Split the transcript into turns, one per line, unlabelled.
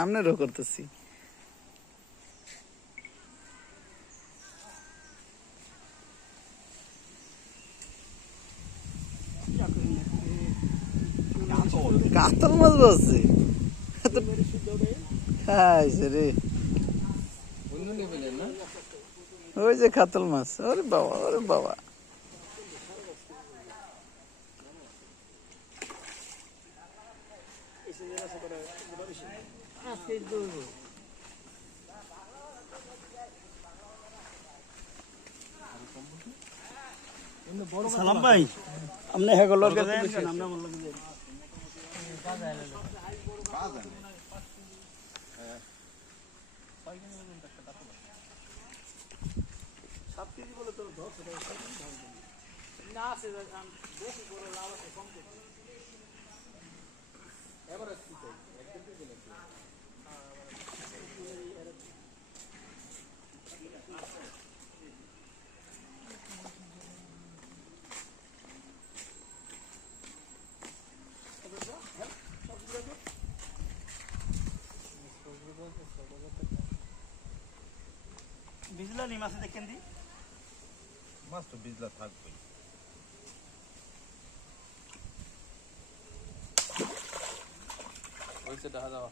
আমনেরও করতেছি। কাতল মাছ বলছে। হ্যাঁ ওই যে কাতল মাছ। ওরে বাবা ওরে বাবা।
সালাম ভাই। আপনি হেগো লগে যায় আমরা আমার লগে যাই বিজলা নি মাছে দেখেন দি।
মাছ তো বিজলা থাকবে
হয়েছে দেখা যাওয়া।